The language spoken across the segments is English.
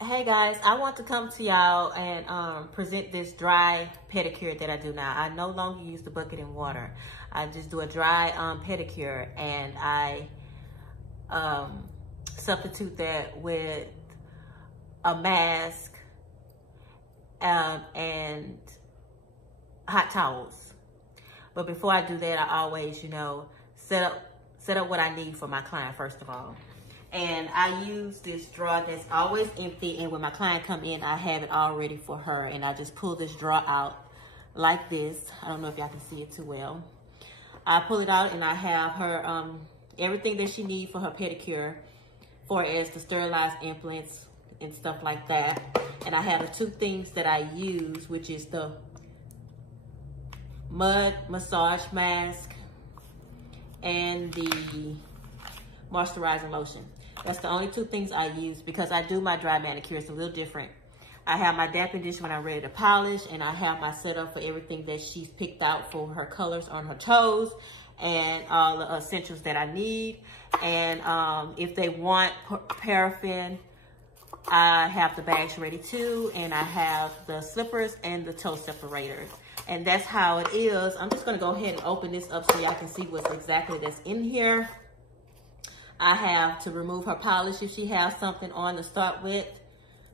Hey guys, I want to come to y'all and present this dry pedicure that I do now. I no longer use the bucket and water. I just do a dry pedicure, and I substitute that with a mask and hot towels. But before I do that, I always, set up what I need for my client first of all. And I use this drawer that's always empty, and when my client come in, I have it all ready for her, and I just pull this drawer out like this. I don't know if y'all can see it too well. I pull it out and I have her everything that she needs for her pedicure, for as the sterilized implants and stuff like that. And I have the two things that I use, which is the mud massage mask and the moisturizing lotion. That's the only two things I use because I do my dry manicures a little different. I have my dapping dish when I'm ready to polish, and I have my setup for everything that she's picked out for her colors on her toes and all the essentials that I need. And if they want paraffin, I have the bags ready too, and I have the slippers and the toe separators. And that's how it is. I'm just gonna go ahead and open this up so y'all can see what's exactly that's in here. I have to remove her polish if she has something on to start with.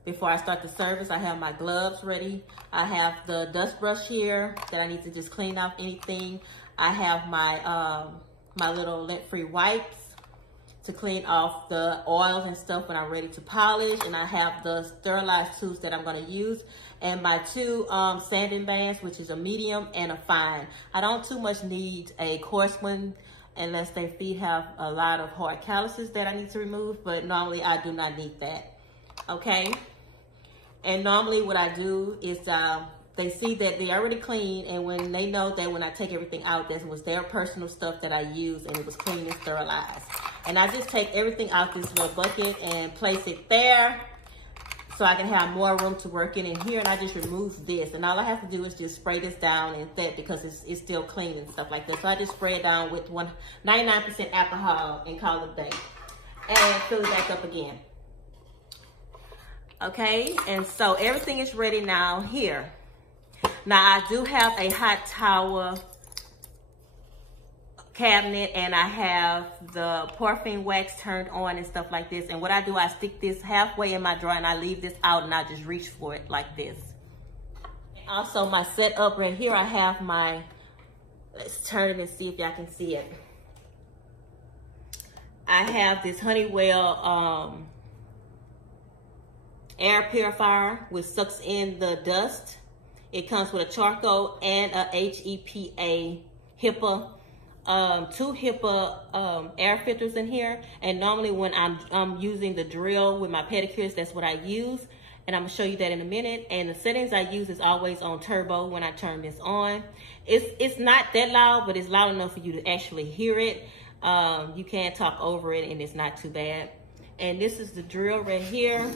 Before I start the service, I have my gloves ready. I have the dust brush here that I need to just clean off anything. I have my my little lint-free wipes to clean off the oils and stuff when I'm ready to polish. And I have the sterilized tools that I'm gonna use, and my two sanding bands, which is a medium and a fine. I don't too much need a coarse one unless their feet have a lot of hard calluses that I need to remove, but normally I do not need that, okay? And normally what I do is they see that they already clean, and when they know that when I take everything out, that was their personal stuff that I used and it was clean and sterilized. And I just take everything out this little bucket and place it there so I can have more room to work in here, and I just remove this. And all I have to do is just spray this down and that because it's still clean and stuff like that. So I just spray it down with 99% alcohol and call it a day. And fill it back up again. Okay, and so everything is ready now here. Now I do have a hot towel cabinet, and I have the paraffin wax turned on and stuff like this. And what I do, I stick this halfway in my drawer and I leave this out, and I just reach for it like this. And also my setup right here, I have my, let's turn it and see if y'all can see it. I have this Honeywell air purifier which sucks in the dust. It comes with a charcoal and a HEPA two HEPA air filters in here. And normally when I'm using the drill with my pedicures, that's what I use, and I'm gonna show you that in a minute. And the settings I use is always on turbo when I turn this on. It's not that loud, but it's loud enough for you to actually hear it. You can talk over it and it's not too bad. And this is the drill right here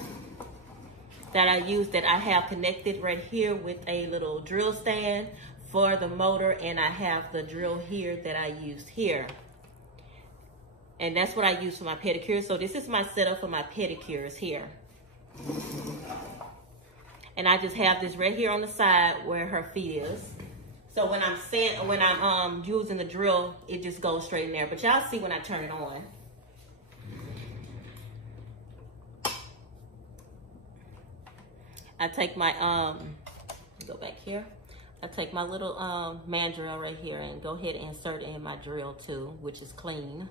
that I use, that I have connected right here with a little drill stand for the motor, and I have the drill here that I use here. And that's what I use for my pedicures. So this is my setup for my pedicures here. And I just have this right here on the side where her feet is. So when I'm using the drill, it just goes straight in there. But y'all see when I turn it on. I take my go back here. I take my little mandrel right here and go ahead and insert it in my drill too, which is clean.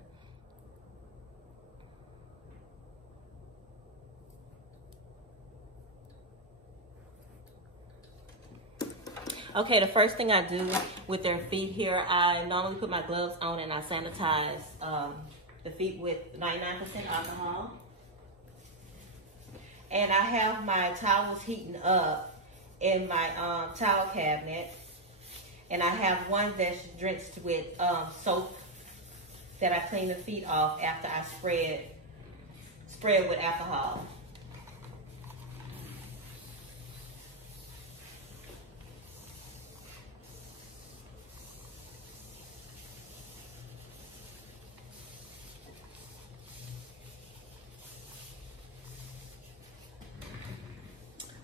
Okay, the first thing I do with their feet here, I normally put my gloves on and I sanitize the feet with 99% alcohol. And I have my towels heating up in my towel cabinet, and I have one that's drenched with soap that I clean the feet off after I spray it with alcohol.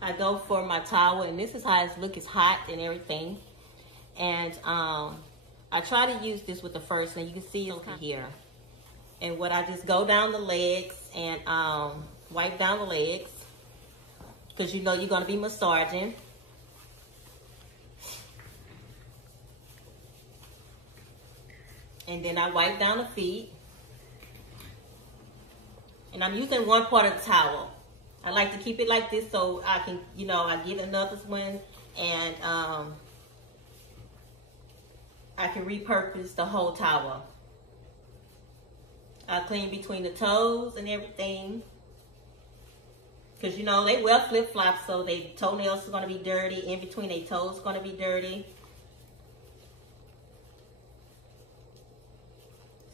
I go for my towel, and this is how it's look. It's hot and everything. And I try to use this with the first, and you can see over here. And what I just go down the legs and wipe down the legs, because you know you're going to be massaging. And then I wipe down the feet. And I'm using one part of the towel. I like to keep it like this so I can, you know, I get another one, and I can repurpose the whole towel. I clean between the toes and everything. Because, you know, they wear flip-flops, so their toenails are going to be dirty. In between their toes is going to be dirty.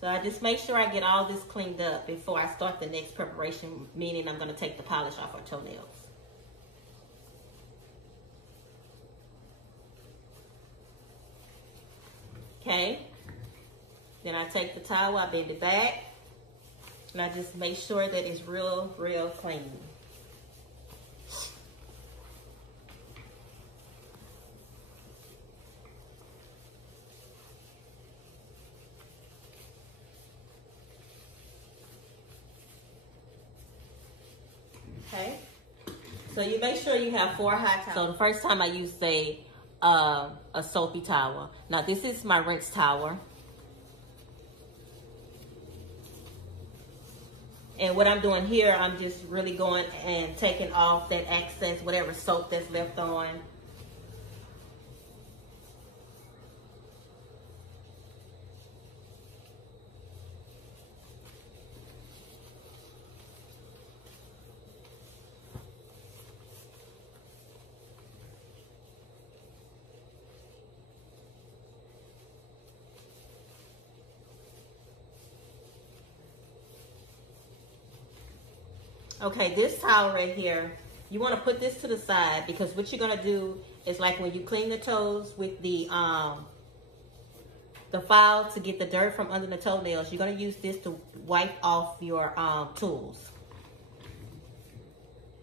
So I just make sure I get all this cleaned up before I start the next preparation, meaning I'm going to take the polish off our toenails. Okay. Then I take the towel, I bend it back, and I just make sure that it's real, real clean. Okay, so you make sure you have 4 hot towels. So the first time I use, say, a soapy towel. Now this is my rinse towel. And what I'm doing here, I'm just really going and taking off that excess, whatever soap that's left on. Okay, this towel right here, you want to put this to the side, because what you're going to do is, like when you clean the toes with the file to get the dirt from under the toenails, you're going to use this to wipe off your tools.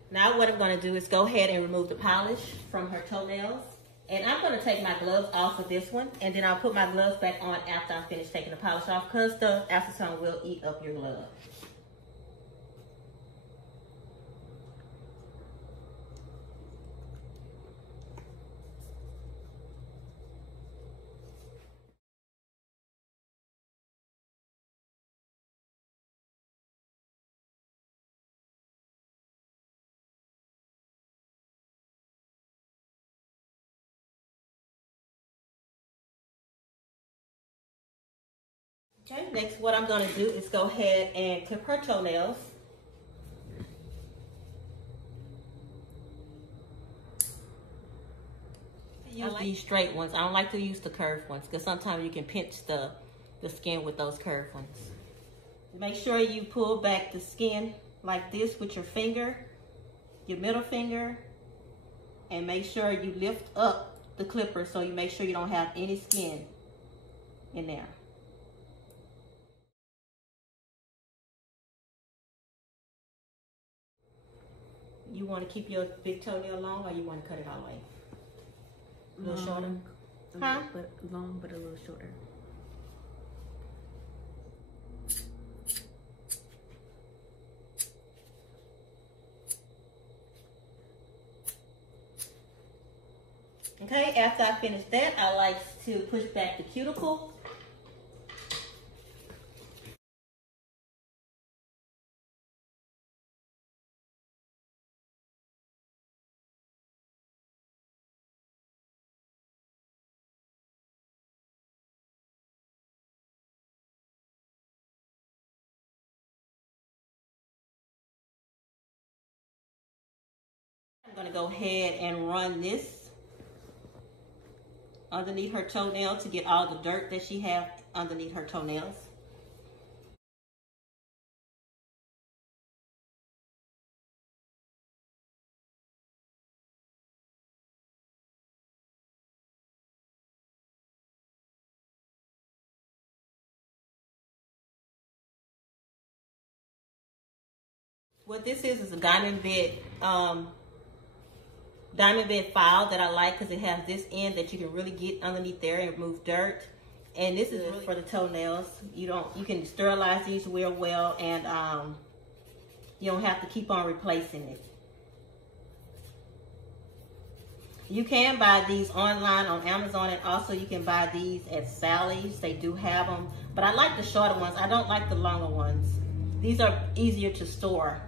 Now what I'm going to do is go ahead and remove the polish from her toenails. And I'm going to take my gloves off of this one, and then I'll put my gloves back on after I finish taking the polish off, because the acetone will eat up your glove. Okay, next what I'm going to do is go ahead and clip her toenails. Use these straight ones. I don't like to use the curved ones, because sometimes you can pinch the skin with those curved ones. Make sure you pull back the skin like this with your finger, your middle finger, and make sure you lift up the clipper so you make sure you don't have any skin in there. You want to keep your big toenail long, or you want to cut it all the way? A little shorter? Huh? Long, but a little shorter. Okay, after I finish that, I like to push back the cuticle. I'm going to go ahead and run this underneath her toenail to get all the dirt that she has underneath her toenails. What this is a diamond bit diamond bed file that I like because it has this end that you can really get underneath there and remove dirt. And this is really for the toenails. You can sterilize these real well, and you don't have to keep on replacing it. You can buy these online on Amazon, and also you can buy these at Sally's. They do have them, but I like the shorter ones. I don't like the longer ones. These are easier to store.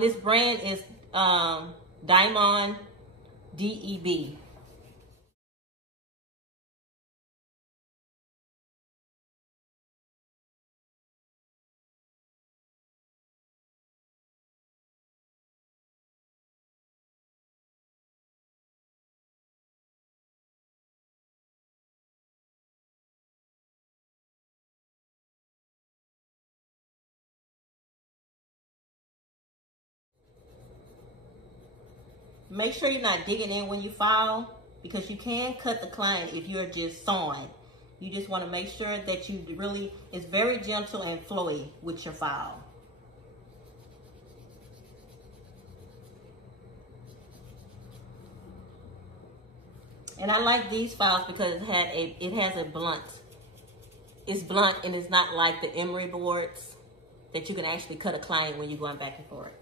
This brand is Diamond DEB. Make sure you're not digging in when you file, because you can cut the client if you're just sawing. You just want to make sure that you really, it's very gentle and flowy with your file. And I like these files because it has a blunt. It's blunt, and it's not like the emery boards that you can actually cut a client when you're going back and forth.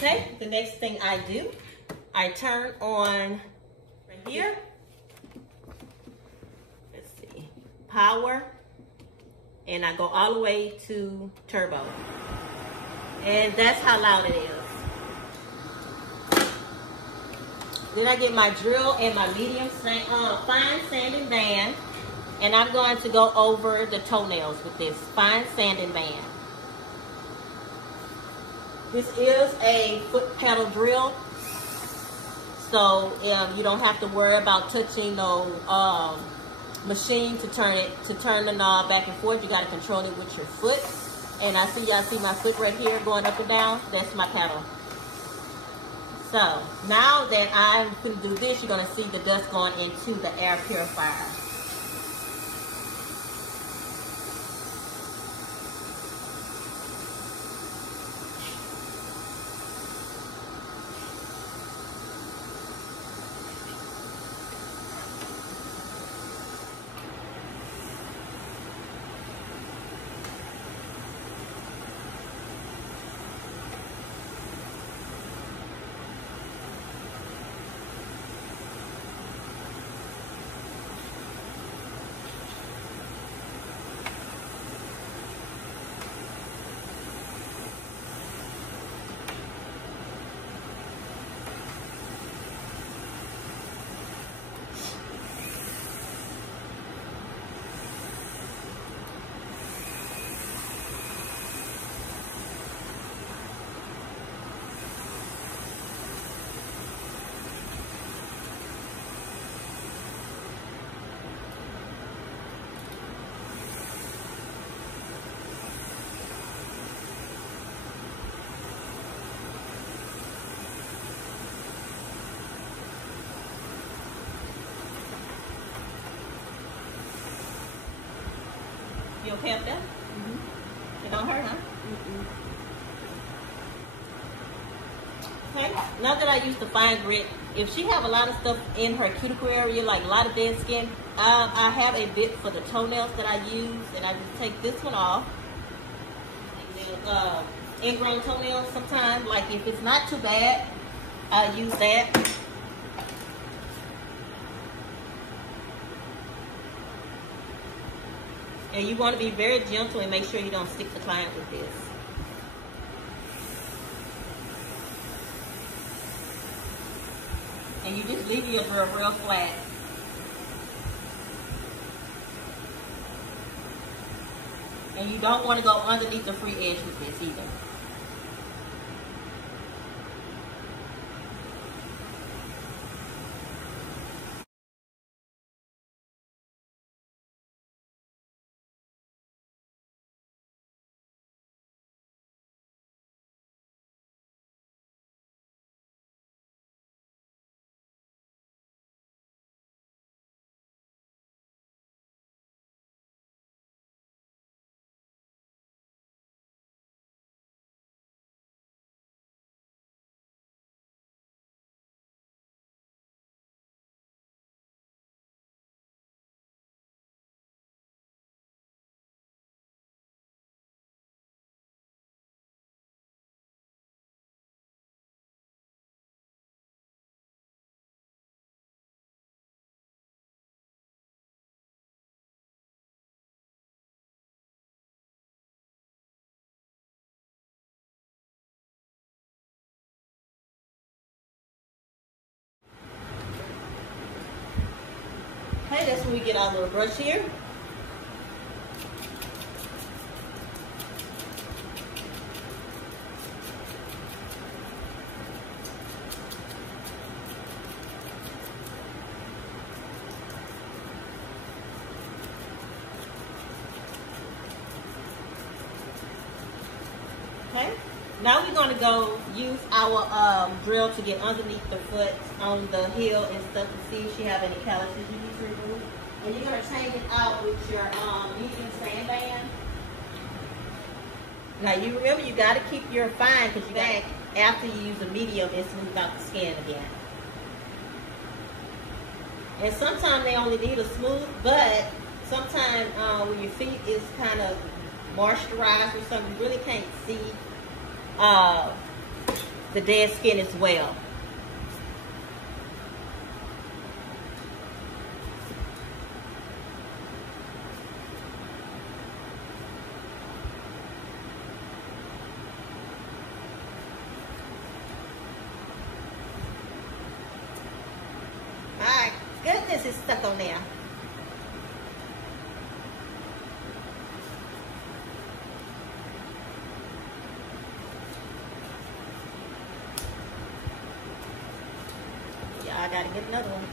Okay, the next thing I do, I turn on right here. Let's see, power, and I go all the way to turbo. And that's how loud it is. Then I get my drill and my medium fine sanding band, and I'm going to go over the toenails with this fine sanding band. This is a foot pedal drill, so you don't have to worry about touching no machine to turn the knob back and forth. You got to control it with your foot. And y'all see my foot right here going up and down. That's my pedal. So now that I'm going to do this, you're going to see the dust going into the air purifier. You okay up there? Mm-hmm. It don't hurt, huh? Mm-mm. Okay, now that I use the fine grit, if she have a lot of stuff in her cuticle area, like a lot of dead skin, I have a bit for the toenails that I use, and I just take this one off. Ingrown toenails sometimes, like if it's not too bad, I use that. And you want to be very gentle and make sure you don't stick the client with this. And you just leave your drill real flat. And you don't want to go underneath the free edge with this either. Okay, that's when we get our little brush here. Okay, now we're going to go use our drill to get underneath the foot on the heel and stuff to see if she have any calluses you need to remove. And you're going to change it out with your medium sand band. Now you remember you got to keep your fine because you got after you use a medium and smooth out the skin again. And sometimes they only need a smooth, but sometimes when your feet is kind of moisturized or something, you really can't see the dead skin as well. Alright, goodness, it's stuck on there. Yeah, I gotta get another one.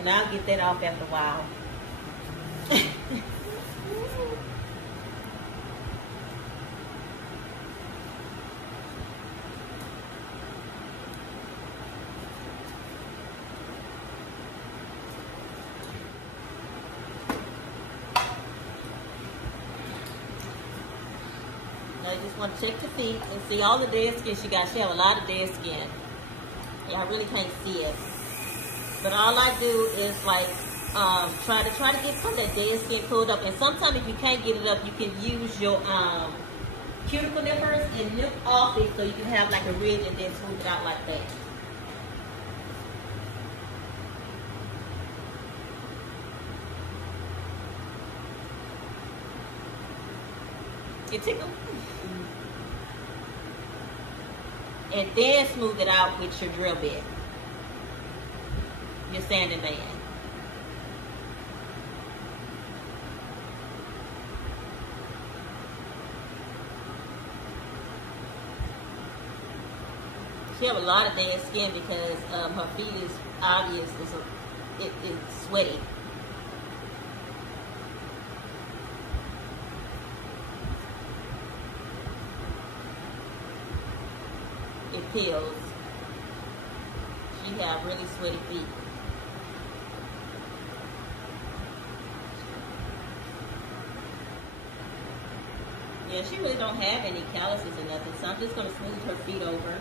And I'll get that off after a while. I just want to check the feet and see all the dead skin she got. She have a lot of dead skin. Yeah, I really can't see it. But all I do is like try to get some of that dead skin pulled up. And sometimes if you can't get it up, you can use your cuticle nippers and nip off it so you can have like a ridge and then smooth it out like that. It tickle. And then smooth it out with your drill bit, your sanding band. She have a lot of dead skin because her feet is obvious. It's sweaty. It peels. She have really sweaty feet. Yeah, she really don't have any calluses or nothing, so I'm just gonna smooth her feet over.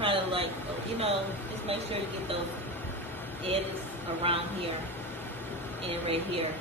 Kind of like, you know, just make sure you get those edges around here and right here.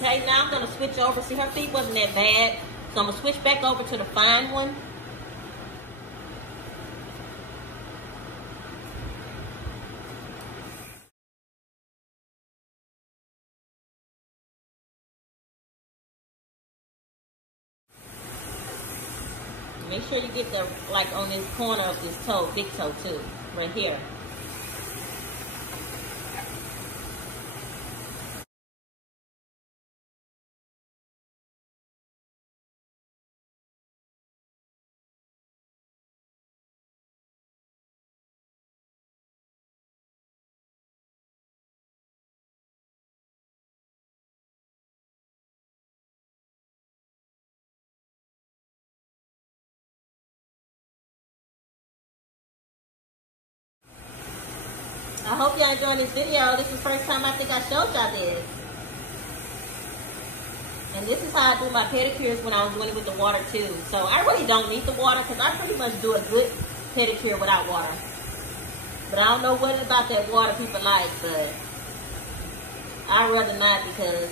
Okay, now I'm going to switch over. See, her feet wasn't that bad. So I'm going to switch back over to the fine one. Make sure you get the, like on this corner of this toe, big toe too, right here. hope y'all enjoying this video. This is the first time I think I showed y'all this. And this is how I do my pedicures when I was doing it with the water too. So I really don't need the water because I pretty much do a good pedicure without water. But I don't know what about that water people like, but I'd rather not because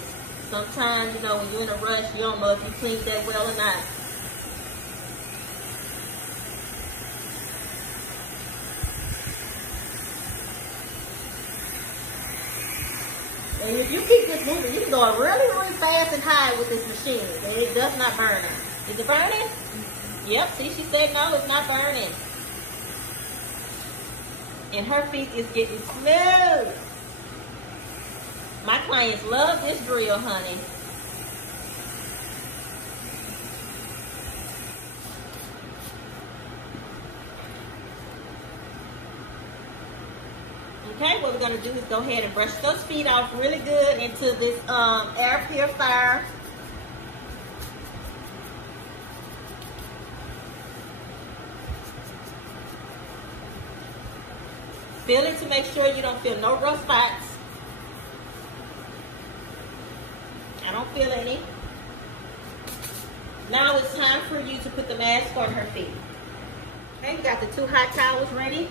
sometimes, you know, when you're in a rush, you don't know if you cleaned that well or not. And if you keep this moving, you can go really, really fast and high with this machine. And it does not burn. Is it burning? Mm-hmm. Yep, see, she said no, it's not burning. And her feet is getting smooth. My clients love this drill, honey. Okay, what we're gonna do is go ahead and brush those feet off really good into this air purifier. Feel it to make sure you don't feel no rough spots. I don't feel any. Now it's time for you to put the mask on her feet. Okay, we got the 2 hot towels ready.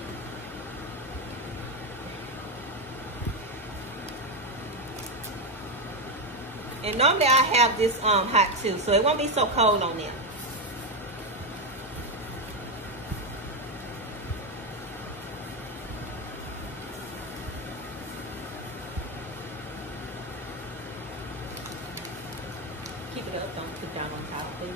And normally I have this hot too, so it won't be so cold on them. Keep it up, don't put down on top, please.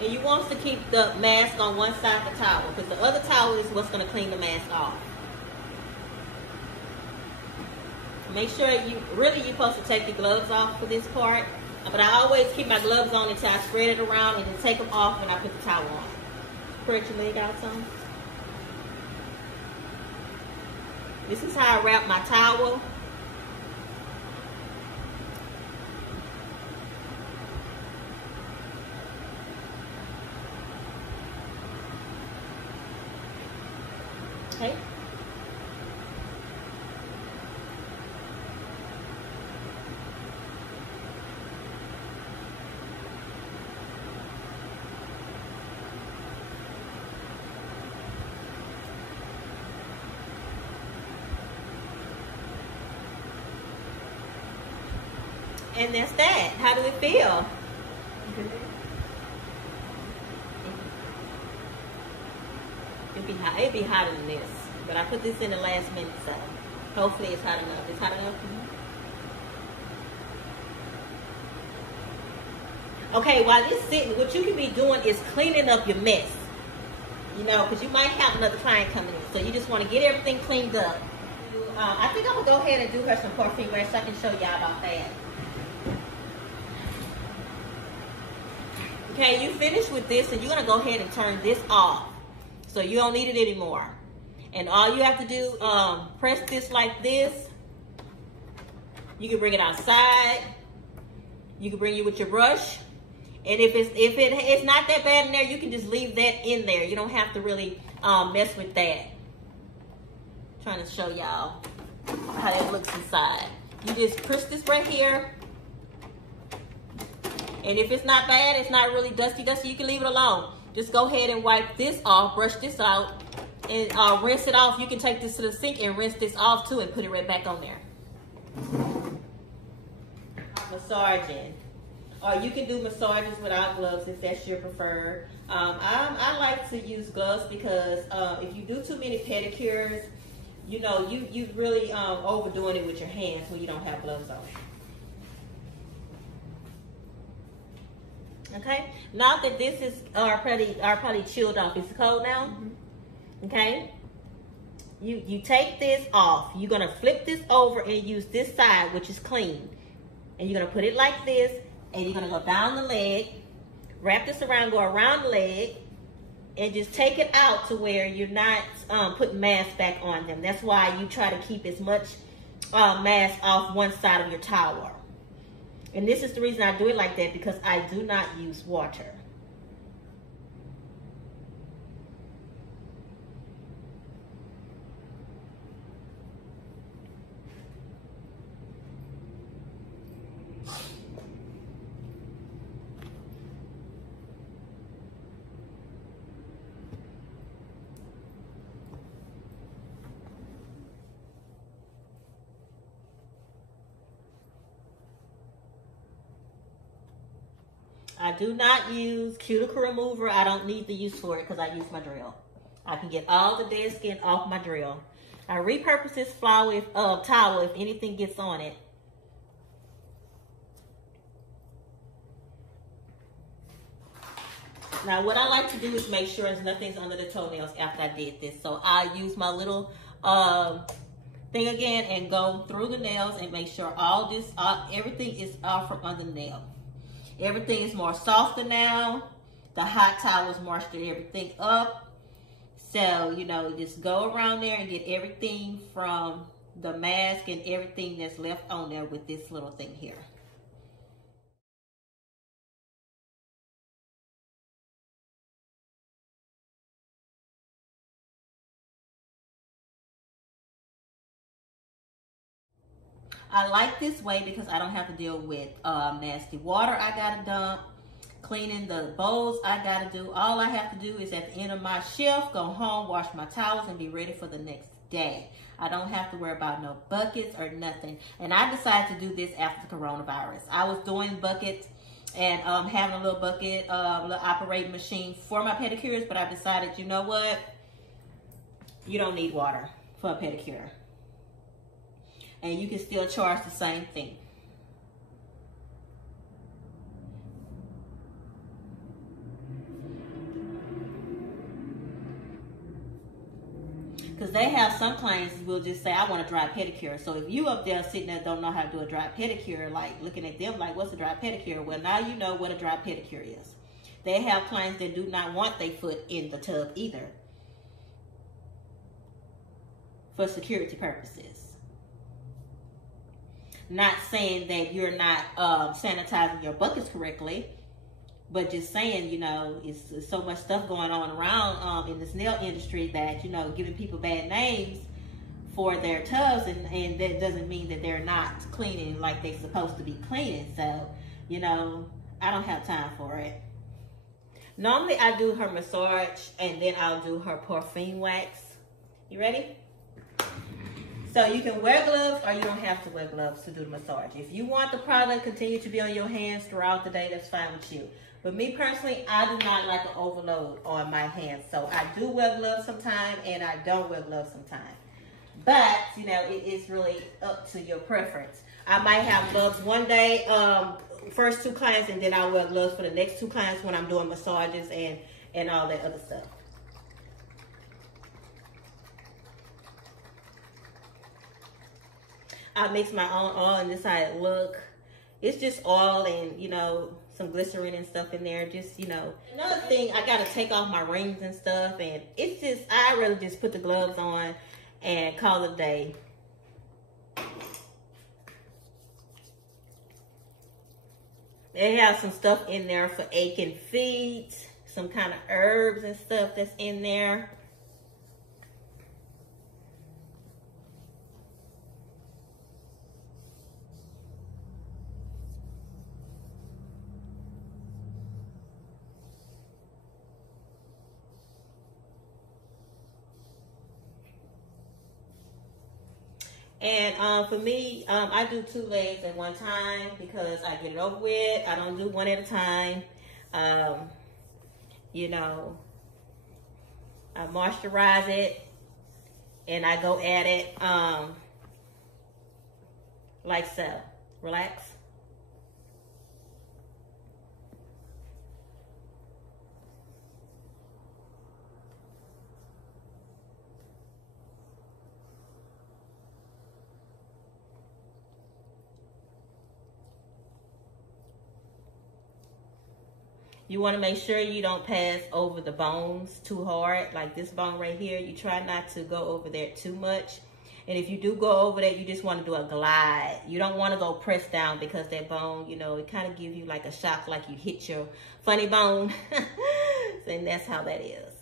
And you want to keep the mask on one side of the towel because the other towel is what's going to clean the mask off. Make sure you're supposed to take the gloves off for this part. But I always keep my gloves on until I spread it around and then take them off when I put the towel on. Spread your leg out some. This is how I wrap my towel. Okay. And that's that. How do it feel? Good. It'd be hotter than this. But I put this in the last minute, so hopefully it's hot enough. It's hot enough? Mm-hmm. Okay, while this sitting, what you can be doing is cleaning up your mess. You know, because you might have another client coming in. So you just want to get everything cleaned up. I think I'm going to go ahead and do her some parfait wax so I can show y'all about that. Okay, you finished with this, and you're going to go ahead and turn this off. So you don't need it anymore. And all you have to do, press this like this. You can bring it outside. You can bring it with your brush. And if it's not that bad in there, you can just leave that in there. You don't have to really mess with that. I'm trying to show y'all how it looks inside. You just push this right here. And if it's not bad, it's not really dusty, you can leave it alone. Just go ahead and wipe this off, brush this out, and rinse it off. You can take this to the sink and rinse this off too and put it right back on there. Massaging. Or you can do massages without gloves if that's your preferred. I like to use gloves because if you do too many pedicures, you know, you really overdoing it with your hands when you don't have gloves on. Okay, now that this is probably chilled off, it's cold now. Mm-hmm. Okay, you take this off. You're gonna flip this over and use this side, which is clean, and you're gonna put it like this, and you're gonna go down the leg, wrap this around, go around the leg, and just take it out to where you're not putting mask back on them. That's why you try to keep as much mask off one side of your towel. And this is the reason I do it like that, because I do not use water. I do not use cuticle remover. I don't need the use for it because I use my drill. I can get all the dead skin off my drill. I repurpose this towel if anything gets on it. Now, what I like to do is make sure nothing's under the toenails after I did this. So I use my little thing again and go through the nails and make sure everything is off from under the nail. Everything is more softer now. The hot towel has moisturized everything up. So, you know, just go around there and get everything from the mask and everything that's left on there with this little thing here. I like this way because I don't have to deal with nasty water I gotta dump, cleaning the bowls I gotta do. All I have to do is at the end of my shift, go home, wash my towels, and be ready for the next day. I don't have to worry about no buckets or nothing. And I decided to do this after the coronavirus. I was doing buckets and having a little bucket, little operating machine for my pedicures, but I decided, you know what? You don't need water for a pedicure. And you can still charge the same thing. Because they have some clients will just say, I want a dry pedicure. So if you up there sitting there don't know how to do a dry pedicure, like looking at them like, what's a dry pedicure? Well, now you know what a dry pedicure is. They have clients that do not want their foot in the tub either, for security purposes. Not saying that you're not sanitizing your buckets correctly, but just saying, you know, it's so much stuff going on around in this nail industry that, you know, giving people bad names for their tubs, and that doesn't mean that they're not cleaning like they're supposed to be cleaning. So, you know, I don't have time for it. Normally I do her massage and then I'll do her perfume wax. You ready? So you can wear gloves or you don't have to wear gloves to do the massage. If you want the product to continue to be on your hands throughout the day, that's fine with you. But me personally, I do not like an overload on my hands. So I do wear gloves sometimes and I don't wear gloves sometimes. But, you know, it is really up to your preference. I might have gloves one day, first 2 clients, and then I'll wear gloves for the next 2 clients when I'm doing massages and all that other stuff. I mix my own oil, and this is how it look. It's just oil and, you know, some glycerin and stuff in there. Just, you know. Another thing, I got to take off my rings and stuff. And it's just, I rather just put the gloves on and call it a day. They have some stuff in there for aching feet. Some kind of herbs and stuff that's in there. And for me, I do 2 legs at one time because I get it over with. I don't do one at a time. You know, I moisturize it and I go at it like so. Relax. You want to make sure you don't pass over the bones too hard, like this bone right here. You try not to go over there too much. And if you do go over that, you just want to do a glide. You don't want to go press down, because that bone, you know, it kind of gives you like a shock, like you hit your funny bone. And that's how that is.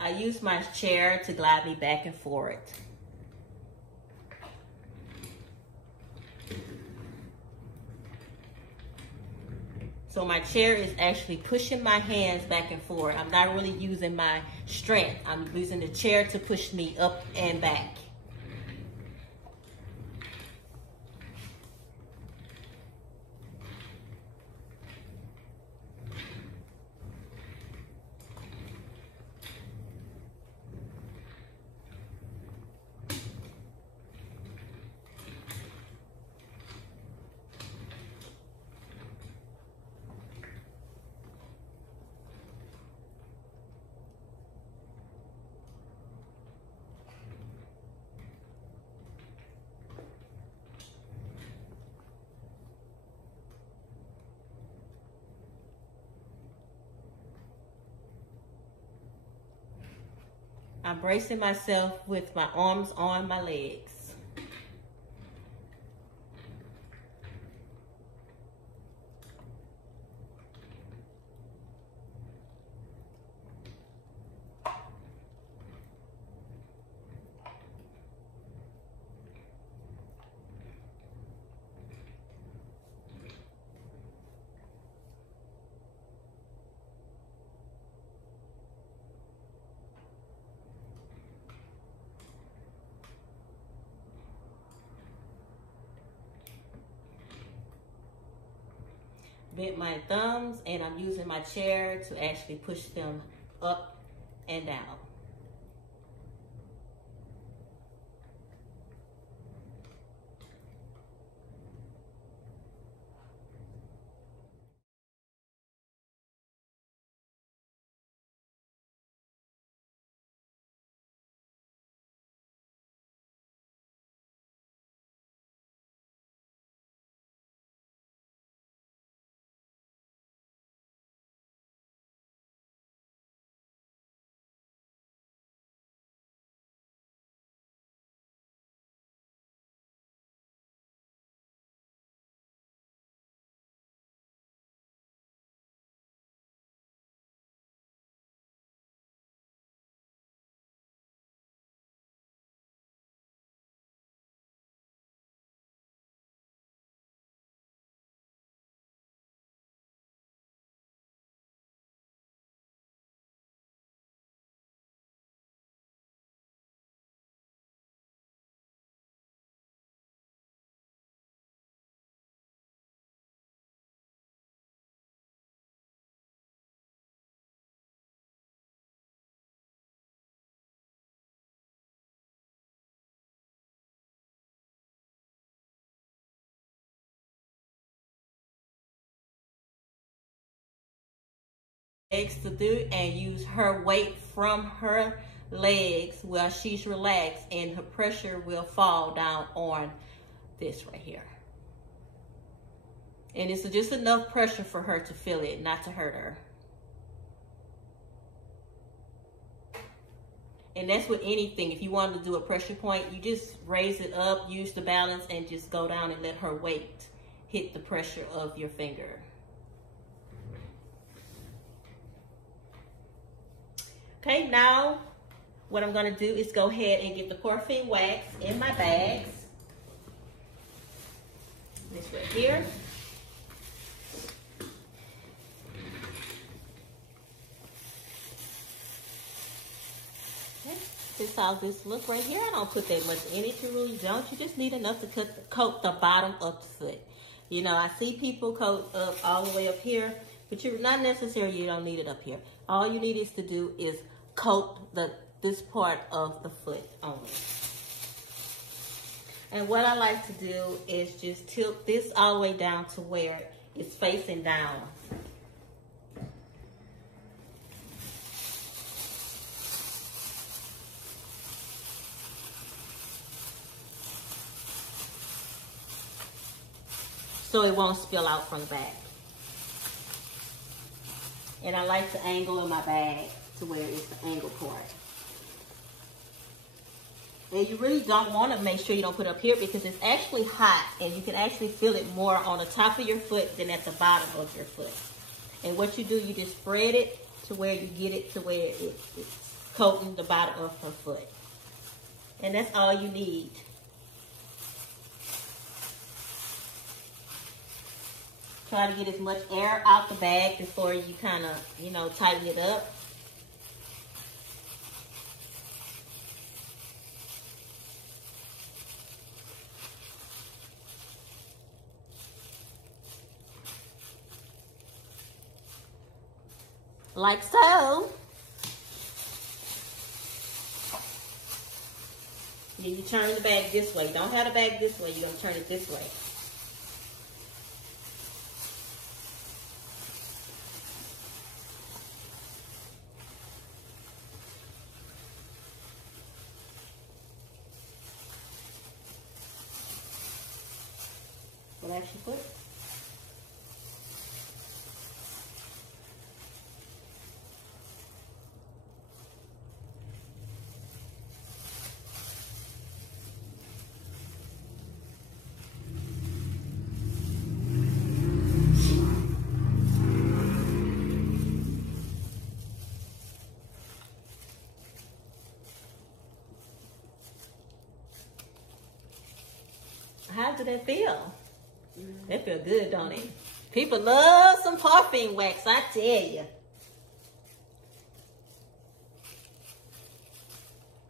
I use my chair to glide me back and forth. So my chair is actually pushing my hands back and forth. I'm not really using my strength. I'm using the chair to push me up and back. I'm bracing myself with my arms on my legs. Bent my thumbs, and I'm using my chair to actually push them up and down. Legs to do, and use her weight from her legs while she's relaxed, and her pressure will fall down on this right here. And it's just enough pressure for her to feel it, not to hurt her. And that's with anything. If you wanted to do a pressure point, you just raise it up, use the balance, and just go down and let her weight hit the pressure of your finger. Okay, now what I'm gonna do is go ahead and get the paraffin wax in my bags. This right here. Okay, this is how this look right here. I don't put that much in it. You really don't. You just need enough to coat the bottom of the foot. You know, I see people coat up all the way up here, but you're not necessarily, you don't need it up here. All you need is to do is coat this part of the foot only. And what I like to do is just tilt this all the way down to where it's facing down. So it won't spill out from the back. And I like to angle in my bag to where it's the angle part. And you really don't want to make sure you don't put it up here because it's actually hot and you can actually feel it more on the top of your foot than at the bottom of your foot. And what you do, you just spread it to where you get it to where it's coating the bottom of her foot. And that's all you need. Try to get as much air out the bag before you kind of, you know, tighten it up. Like so. Then you turn the bag this way. Don't have the bag this way. You're going to turn it this way. Relax your foot. How did that feel? That feel good, don't it? People love some parfum wax, I tell you.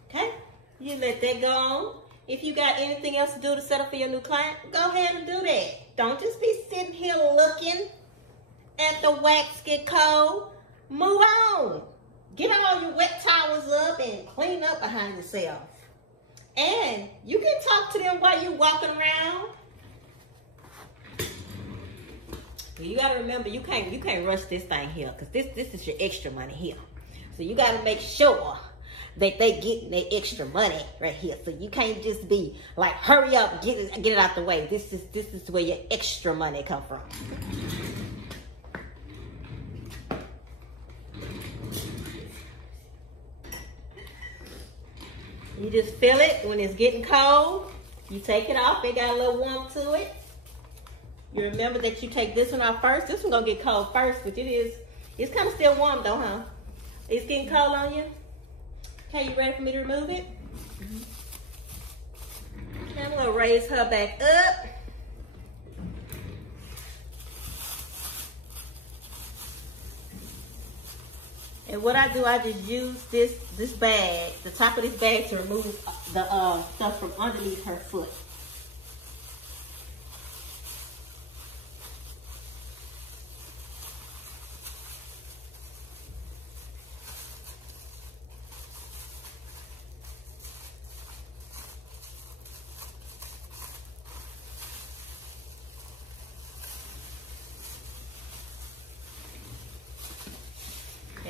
Okay, you let that go on. If you got anything else to do to set up for your new client, go ahead and do that. Don't just be sitting here looking at the wax get cold. Move on. Get all your wet towels up and clean up behind yourself. And you can talk to them while you're walking around. You gotta remember, you can't rush this thing here, because this is your extra money here. So you gotta make sure that they get their extra money right here. So you can't just be like, hurry up, get it out the way. This is where your extra money come from. You just feel it when it's getting cold. You take it off, it got a little warmth to it. You remember that you take this one off first. This one gonna get cold first, but it's kind of still warm though, huh? It's getting cold on you? Okay, you ready for me to remove it? Okay, I'm gonna raise her back up. And what I do, I just use this bag, the top of this bag, to remove the stuff from underneath her foot.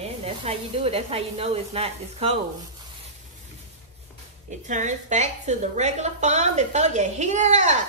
And that's how you do it. That's how you know it's cold. It turns back to the regular form before you heat it up.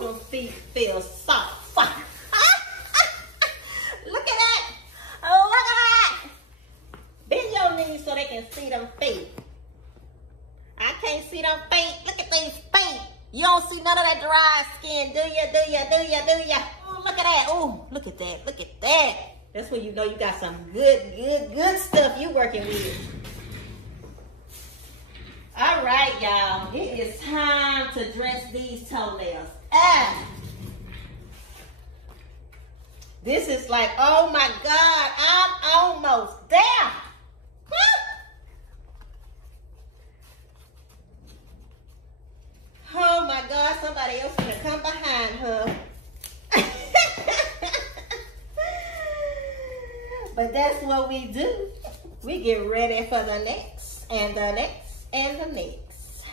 Them feet feel soft. Look at that. Oh, look at that. Bend your knees so they can see them feet. I can't see them feet. Look at these feet. You don't see none of that dry skin, do ya? Oh, look at that. Oh, look at that. Look at that. That's when you know you got some good stuff you working with. All right, y'all. It is time to dress these toenails. This is like, oh my God, I'm almost there. Oh my God, somebody else gonna come behind her. But that's what we do. We get ready for the next, and the next, and the next.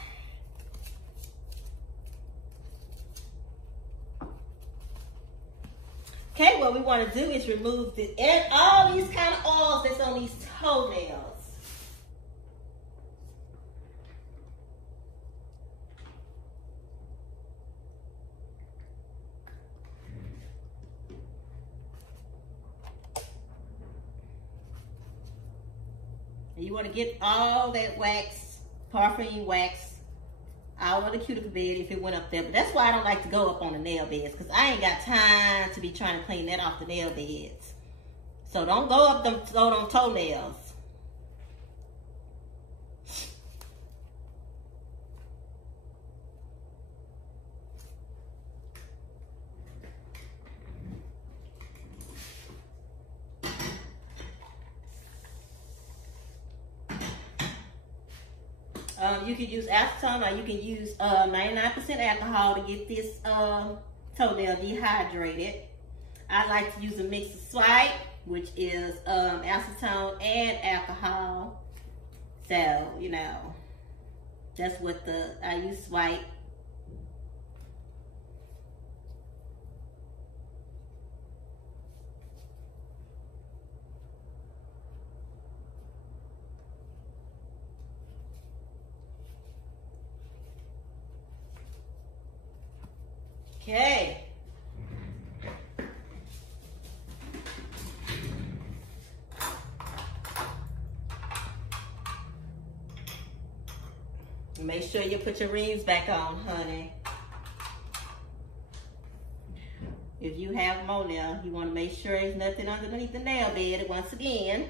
Okay, what we want to do is remove all these kind of oils that's on these toenails. You want to get all that wax, parfum wax, out of the cuticle bed if it went up there. But that's why I don't like to go up on the nail beds, because I ain't got time to be trying to clean that off the nail beds. So don't go up them toenails. You can use acetone, or you can use 99% alcohol to get this toenail dehydrated. I like to use a mix of swipe, which is acetone and alcohol. So, you know, that's what I use swipe. Okay. Make sure you put your rings back on, honey. If you have them on there, you want to make sure there's nothing underneath the nail bed once again.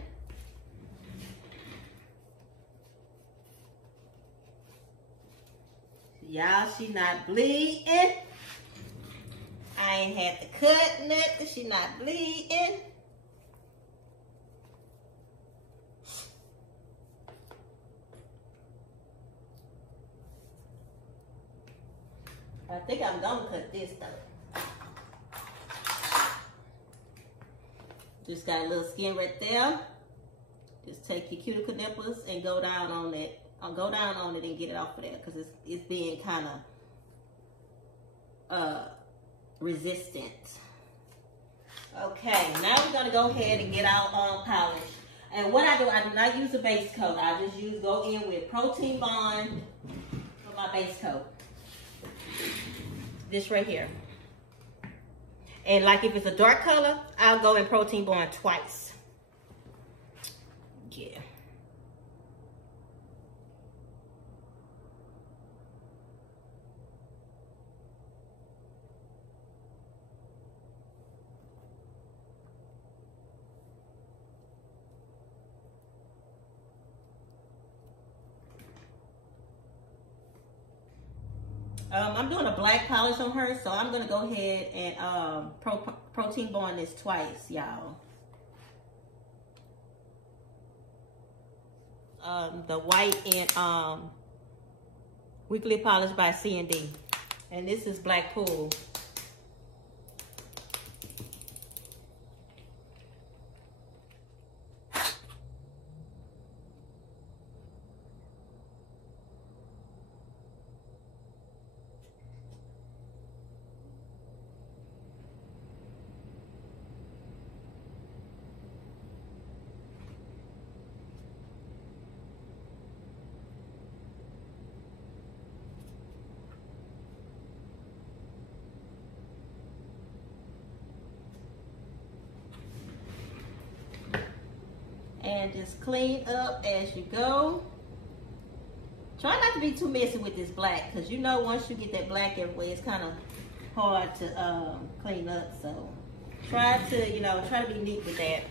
Y'all, she not bleeding. I ain't had to cut nothing. She not bleeding. I think I'm gonna cut this though. Just got a little skin right there. Just take your cuticle nipples and go down on it. Go down on it and get it off of there, because it's being kind of resistant. Okay, now we're gonna go ahead and get our polish. And what I do not use a base coat. I just go in with Protein Bond for my base coat. This right here. And like if it's a dark color, I'll go in Protein Bond twice. Yeah. I'm doing a black polish on her, so I'm gonna go ahead and Protein Bond this twice, y'all. The white and Weekly Polish by C&D, and this is Black Pool. And just clean up as you go. Try not to be too messy with this black, because you know once you get that black everywhere, it's kind of hard to clean up. So try to, you know, try to be neat with that.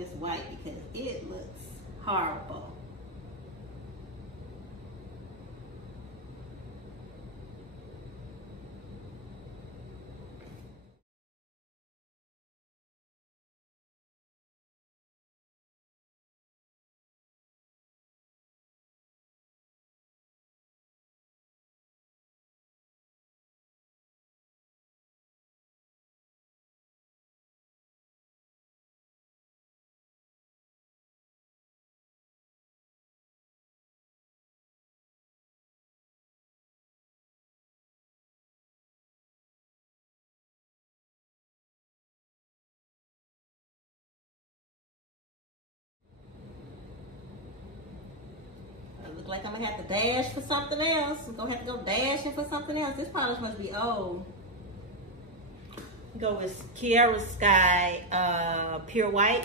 this white because it looks horrible. Look like I'm gonna have to dash for something else. I'm gonna have to go dashing for something else. This polish must be old. Go with Kiara Sky Pure White.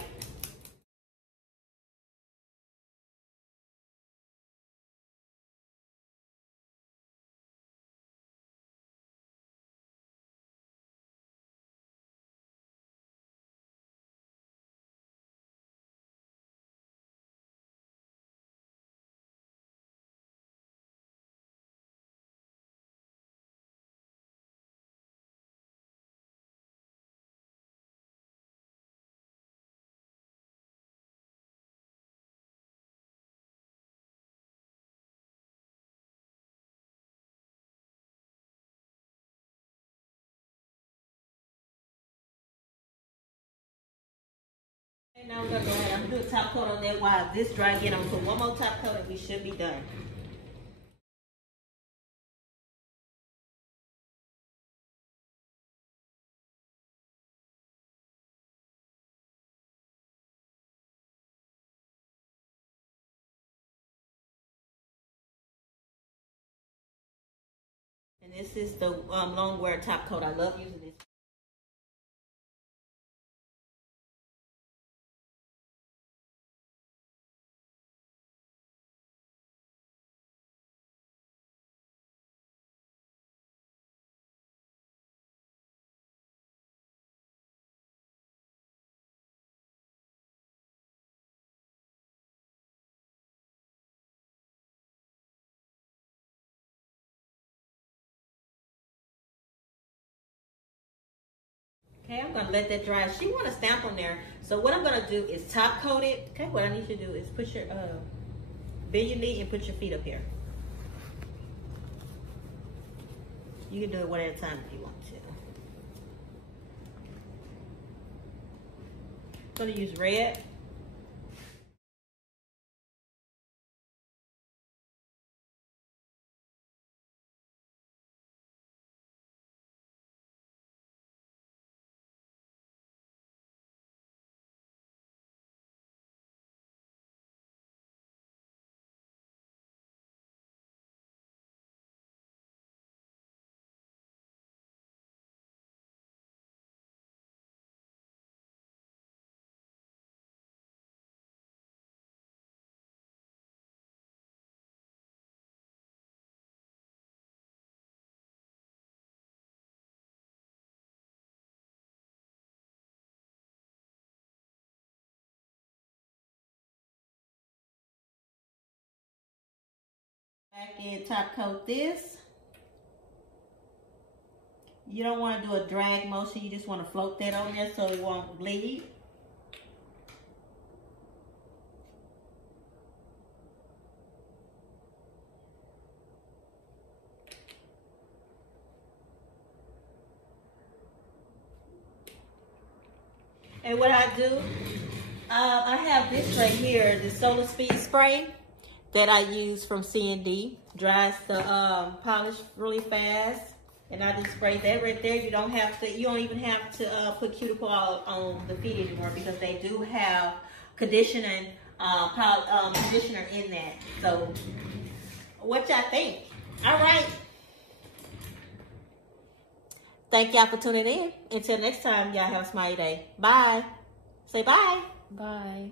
And now we're gonna go ahead. I'm gonna do a top coat on that while this dry again. I'm gonna put one more top coat and we should be done. And this is the long wear top coat. I love using this. Okay, I'm gonna let that dry. She want a stamp on there. So what I'm gonna do is top coat it. Okay, what I need you to do is put your, bend your knee and put your feet up here. You can do it one at a time if you want to. I'm gonna use red. Back and top coat this. You don't want to do a drag motion. You just want to float that on there so it won't bleed. And what I do, I have this right here, the Solar Speed Spray that I use from C&D. Dries the polish really fast. And I just spray that right there. You don't even have to put cuticle oil on the feet anymore because they do have conditioner in that. So, what y'all think? All right. Thank y'all for tuning in. Until next time, y'all have a smiley day. Bye. Say bye. Bye.